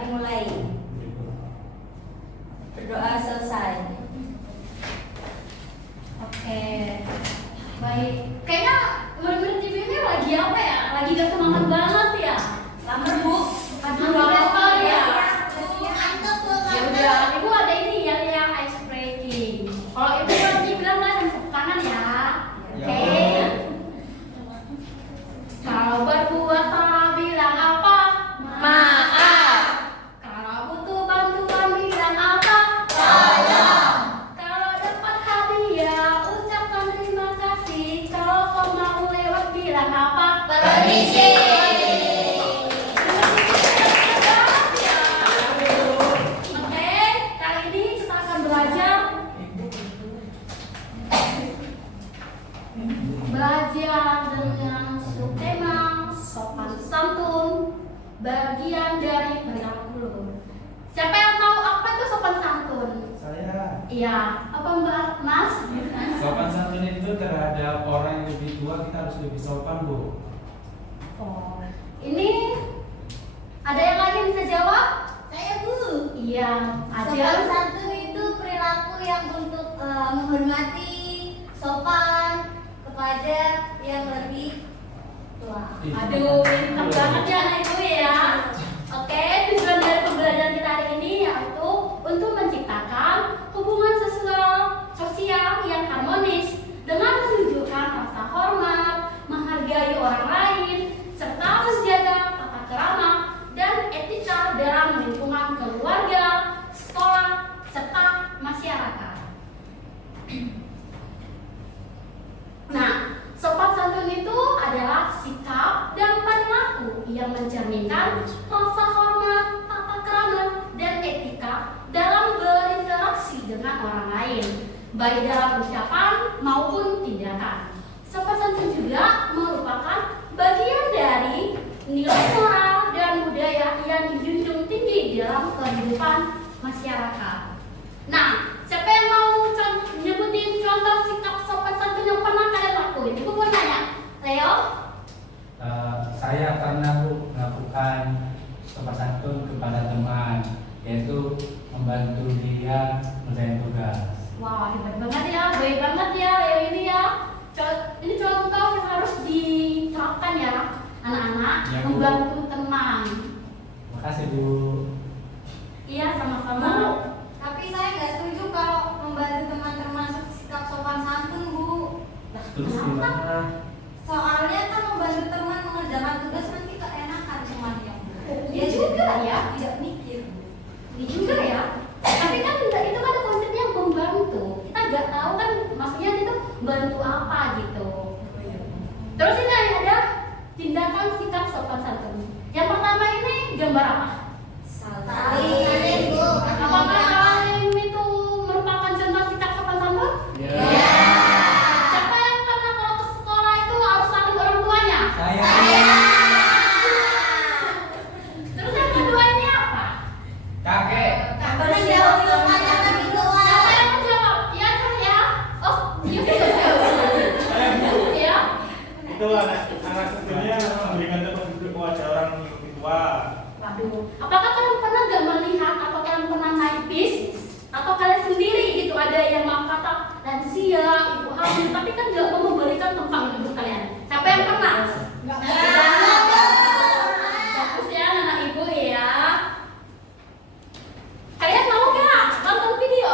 dimulai. Berdoa selesai. Oke. Baik. Kayaknya murid-murid TV ini lagi apa ya? Lagi gak semangat banget ya? Lamar Bu. Aduh, apa ya? Ya udah, Ibu ada ini yang ice breaking. Kalau Ibu lagi bilang lah yang tepuk tangan ya. Oke. Kalau berbuat salah bilang apa? Maaf. Kalau butuh bantuan bilang apa? Tolong. Kalau dapat hadiah ucapkan terima kasih. Kalau kau mau lewat bilang apa? Permisi. Oke, kali ini kita akan belajar dengan subtema sopan santun, bagian dari perilaku. Siapa yang tahu apa itu sopan santun? Saya. Iya, apa Mbak Mas? Sopan santun itu terhadap orang yang lebih tua kita harus lebih sopan, Bu. Oh, ini ada yang lagi bisa jawab? Saya Bu. Iya, Sopan aja. santun itu perilaku yang untuk menghormati, sopan kepada yang lebih tua. Aduh, pintar banget ya anak ibu ya. Oke, tujuan dari pembelajaran kita hari ini yaitu untuk menciptakan hubungan sosial yang harmonis dengan menunjukkan rasa hormat, menghargai orang lain, serta menjaga tata krama dan etika dalam lingkungan keluarga, sekolah, serta masyarakat. Nah, sopan santun itu adalah sikap dan perilaku yang mencerminkan rasa hormat, tata krama, dan etika dalam berinteraksi dengan orang lain, baik dalam ucapan maupun tindakan. Sopan santun juga merupakan bagian dari nilai moral dan budaya yang dijunjung tinggi dalam kehidupan masyarakat. Nah, siapa yang mau nyebutin contoh sikap sopan santun yang pernah kalian lakuin? Ibu mau nanya, Leo? Saya pernah Bu melakukan sopan santun kepada teman, yaitu membantu dia mengerjakan tugas. Wah, hebat banget ya, baik banget ya Leo ini ya. Ini contoh yang harus diterapkan ya, anak-anak, Ya, Bu. membantu teman. Makasih Bu. Iya, sama-sama. Tapi saya nggak setuju kalau membantu teman termasuk sikap sopan santun Bu. Terus gimana? Soalnya kan membantu teman mengerjakan tugas nanti keenakan temannya. Iya juga ya. Tidak mikir. Ini juga ya. Tapi kan itu kan konsepnya membantu. Kita nggak tahu kan maksudnya itu bantu apa gitu. Terus ini ada tindakan sikap sopan santun. Yang pertama ini gambar apa? Saling Bu. Apakah salim itu merupakan contoh sikap sopan santun? Ya. Siapa yang pernah kalau ke sekolah itu harus salim orang tuanya? Saya. Terus yang kedua ini apa? Kakek. Bersiap kepada keluar. Siapa yang menjawab? Iya saya. Oh, iya betul. Ya. Itu anak kecilnya memberikan tempat duduk kepada orang yang lebih tua. Waduh, apakah kalian pernah gak melihat atau kalian pernah naik bis atau kalian sendiri gitu ada yang maaf kata lansia, ibu hamil tapi kan gak mau memberikan tempat duduk kalian. Siapa yang pernah? Bagus ya anak ibu ya. Kalian mau gak nonton video?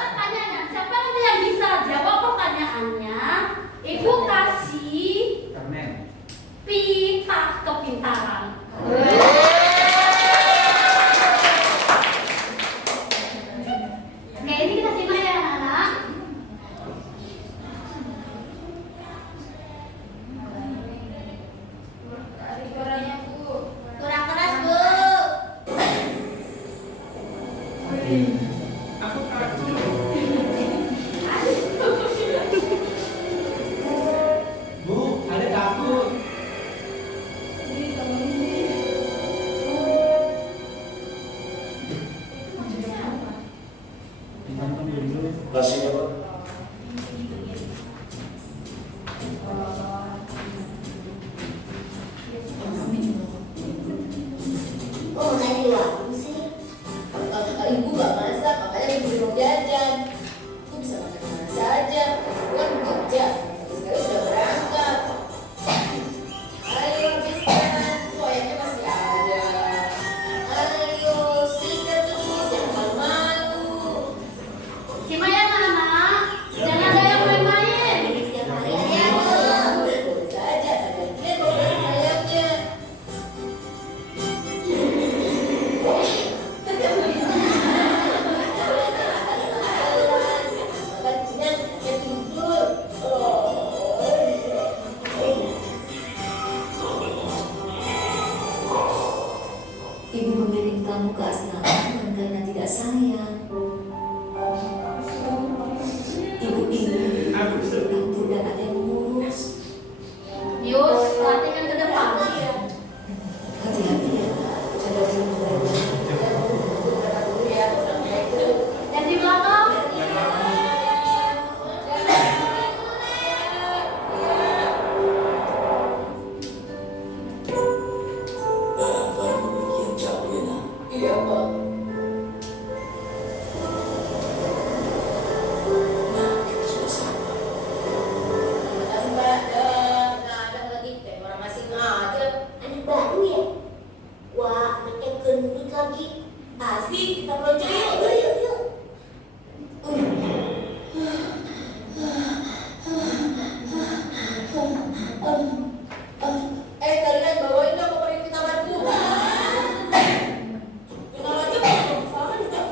Pertanyaannya, siapa nanti yang bisa jawab pertanyaannya? Ibu kasih Permen. pita kepintaran. Oke, ini kita simak ya anak-anak. Kurang keras Bu. Aku takut. Bu, ada takut. cari warung sih? Ibu gak masak, makanya ibu mau jajan. Ibu bisa makan mana saja, ibu kan bekerja. Sekarang sudah berangkat. Ayo habiskan, koyaknya masih ada. Ayo, sikat terus, jangan malu-malu. Si Maya mana? Jangan ada yang main-main. Ya, boleh saja, ada dia boleh ayamnya. Ibu mengirim kamu ke asrama bukan karena tidak sayang. Ibu ingin kamu dan ada yang mengurus. Yus, latihan ke depan. Hati-hati ya, ada yang mengganggu. Dan di belakang. Baru begitu jauh ya nak. Iya, Pak. Nah, kita sudah sampai. Makasih, Pak. Nggak ada lagi, kayak orang asing aja. Anak baru ya? Wah, anaknya gendut lagi. Asik, kita pelonco yuk. Yuk. Kalian bawain dong koper di kamarku. Kenal aja, Pak. Sama juga.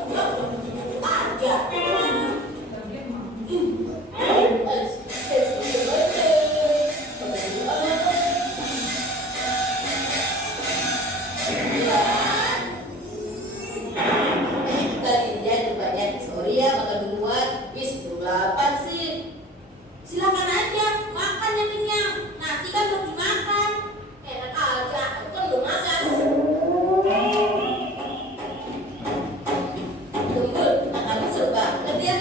Aja. Kalian banyak. Sorry ya, makan duluan. Bis, belum lapar sih. Silakan aja, makan yang kenyang. Nasi kan belum dimakan. Enak aja, aku kan belum makan. Tunggu, makannya seru banget ya.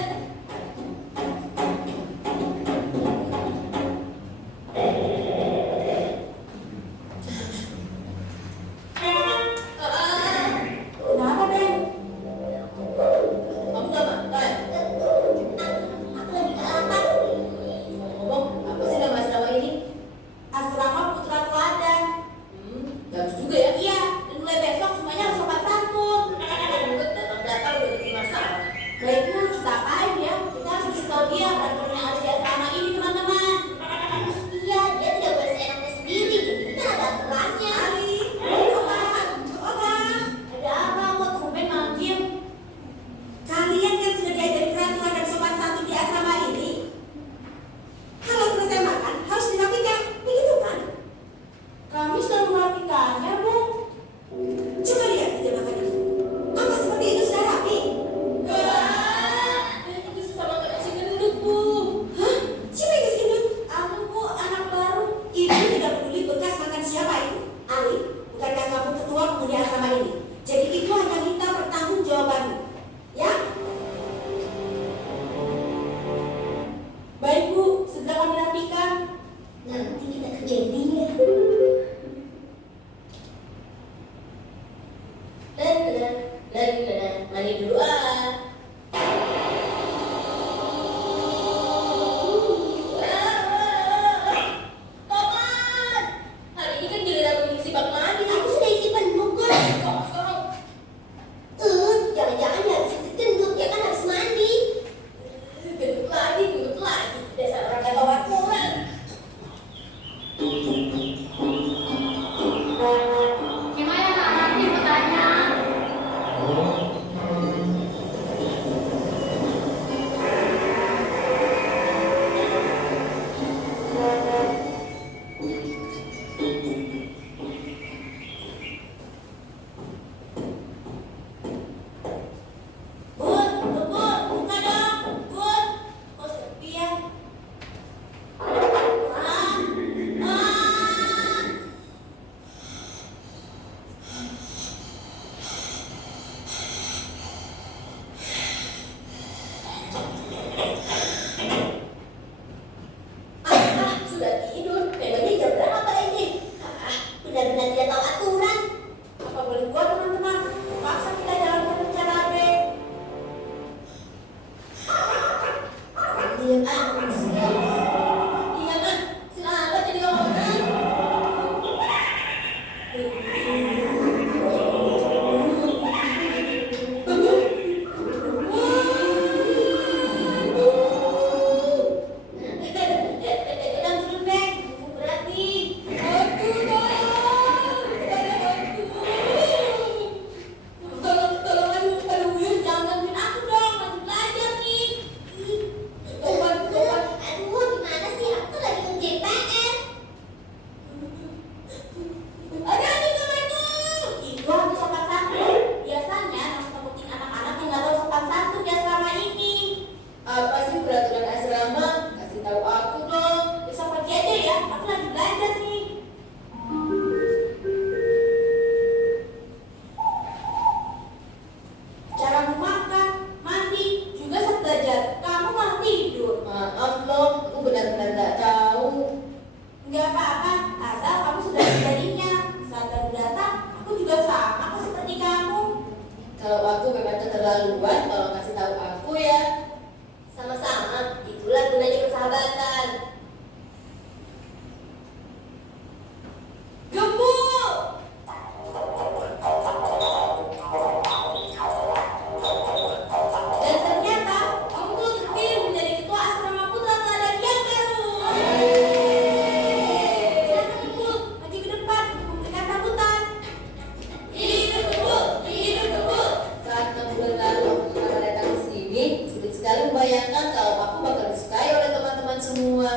Kenapa, Den? Kamu gak makan? Aku lagi lapar. Ngomong, apa sih nama-nama ini? Asrama Putra Teladan. Bagus juga ya. Iya, dan mulai besok semuanya harus sopan santun. Datang-datang udah bikin masalah. Baiknya kita apain ya? Kita harus kasih tahu dia peraturan yang ada di asrama ini, teman-teman. Iya, dia tidak boleh seenaknya sendiri. Kita ada aturannya. Ali, Ada apa? Kok tumben manggil? kalian kan sudah diajari peraturan dan sopan santun di asrama ini. Kalau selesai makan harus dirapikan, begitu kan? Kami sudah merapikannya, Bu. Coba lihat meja makan itu. Apa seperti itu sudah rapi? Itu sama kayak si gendut, Bu. Hah? Siapa yang kasih gendut? Aku, Bu, anak baru. Ibu tidak peduli bekas makan siapa itu. Ali, bukankah kamu ketua penghuni asrama ini? Jadi ibu hanya minta pertanggungjawabanmu. Ya? Baik, Bu. Segera kami rapikan. Nanti kita kerjain dia. Mandi dulu ah. Topan! Hari ini kan giliran mengisi bak mandi. Aku sudah isi penuh kok. Kosong. Jangan-jangan harus gendut, ya kan harus mandi. Gendut lagi. Dasar orang kata wakuran. Si Maya nggak ngerti bertanya. Oh, Kalau aku memang keterlaluan, tolong kasih tahu aku ya. Sama-sama, itulah gunanya persahabatan. Gembul! Dan ternyata Gembul terpilih menjadi ketua asrama putra teladan yang baru. Silakan Gembul, maju ke depan untuk memberikan sambutan. Hidup Gembul, hidup Gembul. Saat 6 bulan lalu aku pertama datang ke sini, sulit sekali membayangkan kalau aku bakal disukai oleh teman-teman semua.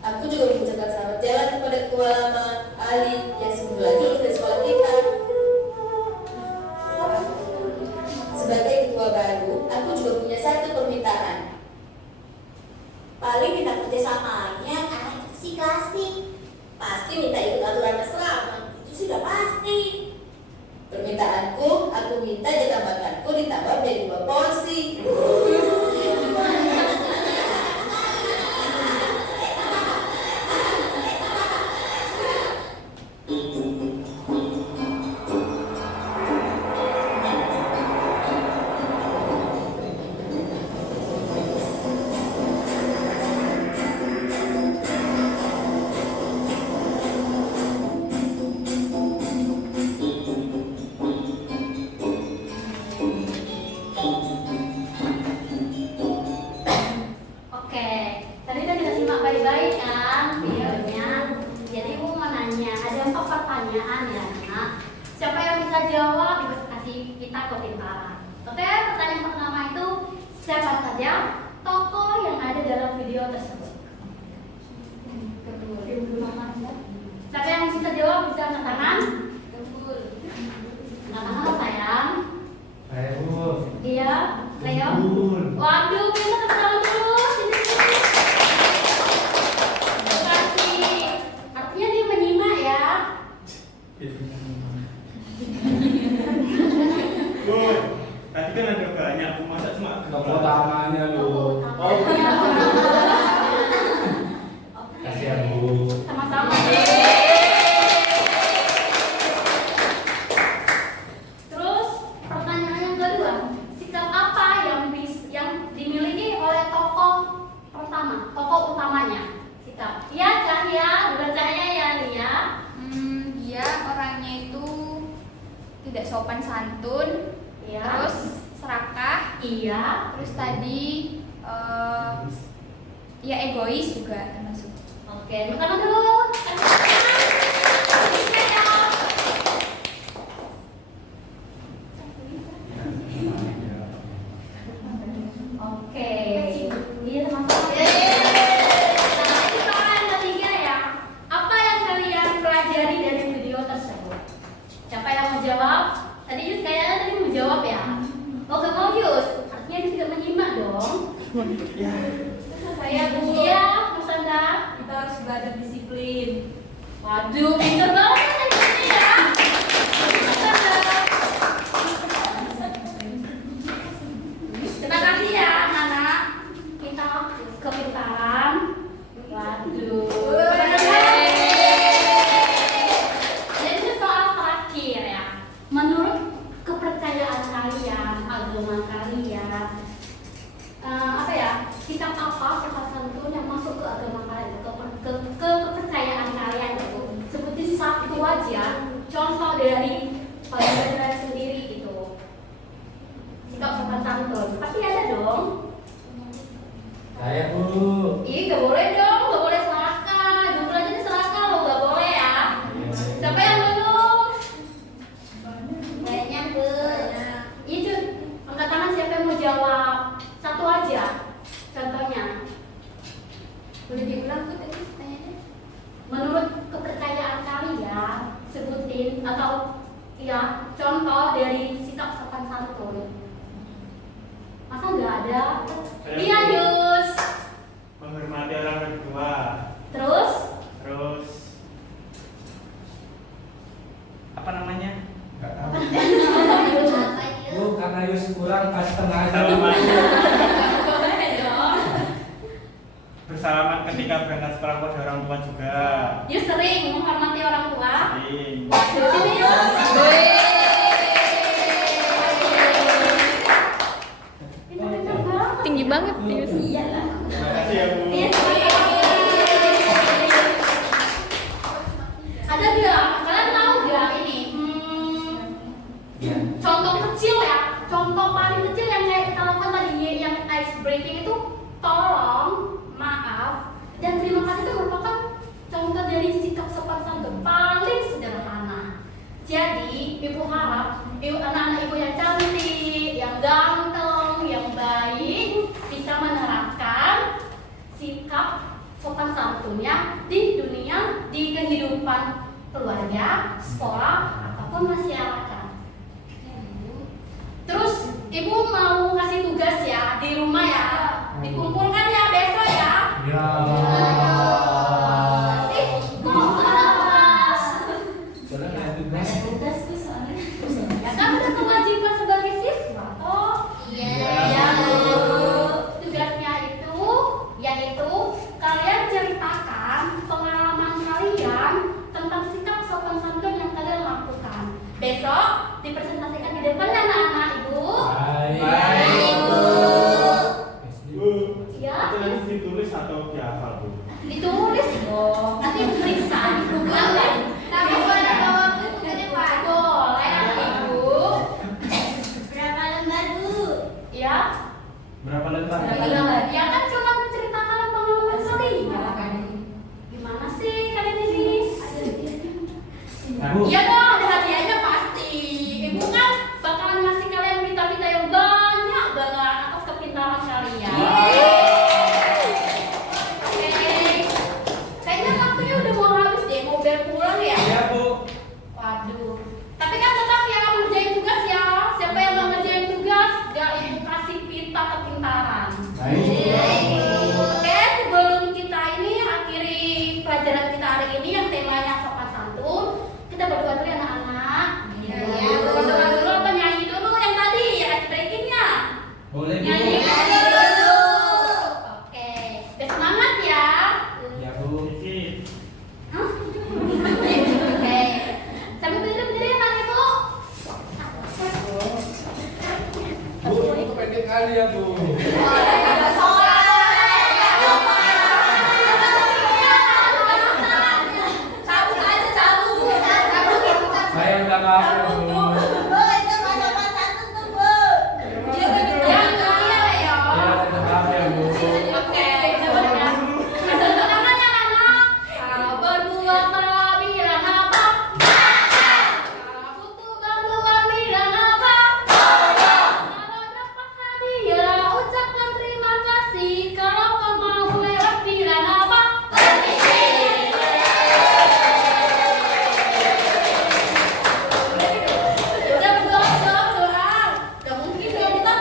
Aku juga mengucapkan selamat jalan kepada ketua lama, Ali, yang semula lulus dari sekolah kita. Sebagai ketua baru, aku juga punya satu permintaan. Paling minta kerjasamanya anak si klasik. Pasti minta ikut aturan asrama, itu sudah pasti. Permintaanku, aku minta jatah makanku ditambah menjadi 2 porsi. Oke, tadi kan kita simak baik-baik kan videonya. Jadi Ibu mau nanya, ada 4 pertanyaan ya nak. Siapa yang bisa jawab bisa kasih kita kepintaran. Oke, pertanyaan pertama itu siapa saja tokoh yang ada dalam video tersebut? Siapa yang bisa jawab bisa angkat tangan? Angkat tangan sayang. Saya Bu. Iya, Leo. Gembul. Waduh, kita ketemu terus. Terima kasih. Artinya dia menyimak ya. Boy, tadi kan ada banyak, masa cuma Tokoh utamanya lu. Oh, Kasih ya Bu. Sama-sama. Terus pertanyaan yang kedua, sikap apa yang dimiliki oleh tokoh pertama, tokoh utamanya? Sikap. Iya Cahya, bukan Cahya ya Lia. Dia orangnya itu tidak sopan santun, Iya. terus serakah, Iya. terus tadi ya egois juga termasuk. Oke, pertama dulu. Oke, iya teman-teman. Nah, ini soal yang ketiga ya. Apa yang kalian pelajari dari video tersebut? Siapa yang mau jawab? Tadi Yus kayaknya tadi mau jawab ya. Oh, gak mau Yus? Artinya dia tidak menyimak dong. Saya Bu, Iya, Mas Anda. kita harus belajar disiplin. Waduh, pinter banget kan ini ya. Terima kasih ya anak-anak. Kita kepintaran. Waduh. Jadi ini soal terakhir ya. Menurut kepercayaan kalian, agama kalian, apa ya? Sikap apa sopan santun yang masuk ke agama kalian, ke kepercayaan kalian itu? Sebutin satu aja, contoh dari kalian sendiri gitu. Sikap sopan santun, pasti ada dong. Saya Bu. Ih, gak boleh dong, gak boleh serakah. Jujur aja nih serakah loh, gak boleh ya. Siapa yang belum? Kayaknya Bu. Iya Jun, angkat tangan siapa yang mau jawab? Satu aja, contohnya. Boleh diulang Bu tadi pertanyaannya? Menurut kepercayaan kalian, sebutin atau ya contoh dari sikap sopan santun. Masa nggak ada? Iya Yus. menghormati orang kedua. Terus? Terus apa namanya? Enggak tahu. Bu, karena Yus kurang pas tengah aja. Salaman. Boleh dong. Bersalaman ketika berangkat sekolah kepada orang tua juga. Yus sering menghormati orang tua. Sering. Waduh, Yus. Ya. Contoh kecil ya, contoh paling kecil yang kayak kita lakukan tadi yang ice breaking itu tolong, maaf, dan terima kasih itu merupakan contoh dari sikap sopan santun paling sederhana. Jadi ibu harap anak-anak ibu yang cantik, yang ganteng, yang baik bisa menerapkan sikap sopan santunnya di dunia, di kehidupan keluarga, sekolah, ataupun masyarakat. Terus ibu mau kasih tugas ya di rumah ya, dikumpulkan ya besok ya. Ya. Kok keras? Soalnya ada tugas. Tugas tuh soalnya. Ya kan udah kewajiban sebagai siswa toh. Ya, tugasnya itu yaitu kalian ceritakan pengalaman kalian tentang sikap sopan santun yang kalian lakukan. Besok dipresentasikan di depan anak-anak ibu. Baik. Bu, Ya, itu nanti ditulis atau dihafal Bu? ditulis dong. Nanti periksa di buku. Tapi boleh bawa buku ke depan. Boleh anak ibu. Berapa lembar Bu? Ya. Berapa lembar? Ya kan cuma ceritakan pengalaman kalian. Gimana sih kalian ini? Bu, Iya dong, ada hadiahnya pasti. Ibu kan bakalan ngasih kalian pita-pita yang banyak banget atas kepintaran kalian. Oke. Kayaknya waktunya udah mau habis deh, mau pulang ya. iya Bu. Waduh. Tapi kan tetap ya ngerjain tugas ya. Siapa yang nggak ngerjain tugas, gak ibu kasih pita kepintaran. Baik. Oke, sebelum kita ini akhiri pelajaran kita hari ini yang temanya sopan santun, kita berdoa dulu ya anak-anak. Iya. Berdoa dulu atau nyanyi dulu yang tadi ya ice breakingnya. Boleh Bu. Nyanyi dulu. Oke, bersemangat ya. Ya Bu. Iki. Hah? Oke. Sambil berdiri ya Pak Ibu. Bu, itu pendek kali ya Bu. Cabut aja, cabut Bu. Saya udah maaf ya Bu. Bu, itu nggak sopan santun tuh Bu. Yang kaya ya. Ya, udah maaf ya Bu. Oke, sebenarnya. Namanya anak. Berdua bilang apa? Butuh bantuan bilang apa? Kalau dapat hadiah, ucapkan terima kasih. Kalau kau mau lewat bilang apa? Udah berdoa. Gak mungkin dong kita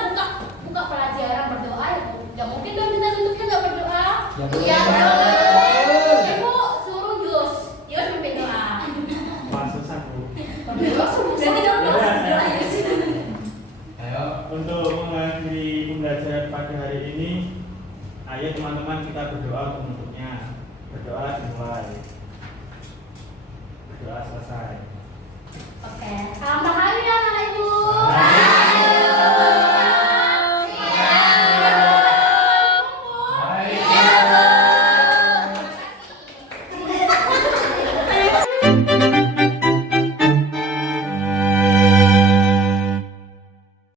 buka pelajaran berdoa ya. Gak mungkin dong kita tutupnya gak berdoa. Ya Bu. Iya dong. Ibu suruh Yus mimpin doa. Wah, susah Bu. Berarti dong doa Yus. Ayo. Untuk mengakhiri pembelajaran pada hari ini, ayo teman-teman kita berdoa untuk